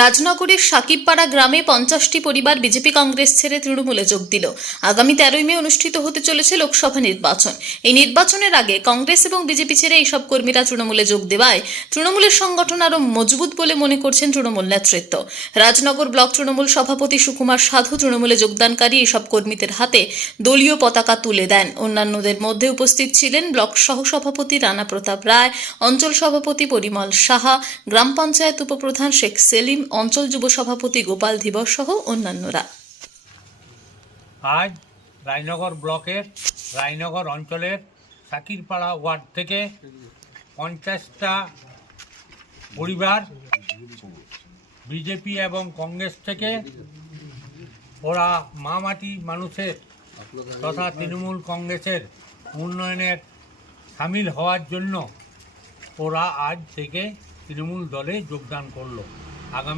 রাজনগরের সাকিবপাড়া গ্রামে 50টি পরিবার বিজেপি কংগ্রেস ছেড়ে তৃণমূলে যোগ দিল। আগামী 13 মে অনুষ্ঠিত হতে চলেছে লোকসভা নির্বাচন। এই নির্বাচনের আগে কংগ্রেস এবং বিজেপি ছেড়ে এইসব কর্মীরা তৃণমূলে যোগ দেওয়ায় তৃণমূলের সংগঠন আরও মজবুত বলে মনে করছেন তৃণমূল নেতৃত্ব। রাজনগর ব্লক তৃণমূল সভাপতি সুকুমার সাধু তৃণমূলে যোগদানকারী এইসব কর্মীদের হাতে দলীয় পতাকা তুলে দেন। অন্যান্যদের মধ্যে উপস্থিত ছিলেন ব্লক সহসভাপতি রানা প্রতাপ রায়, অঞ্চল সভাপতি পরিমল সাহা, গ্রাম পঞ্চায়েত উপপ্রধান শেখ সেলিম, অঞ্চল যুব সভাপতি গোপাল ধীবর সহ অন্যান্যরা। আজ রায়নগর ব্লকের রায়নগর অঞ্চলের সাকিরপাড়া ওয়ার্ড থেকে 50টা পরিবার বিজেপি এবং কংগ্রেস থেকে ওরা মামাটি মানুষের তথা তৃণমূল কংগ্রেসের উন্নয়নের সামিল হওয়ার জন্য ওরা আজ থেকে তৃণমূল দলে যোগদান করলো। আগামী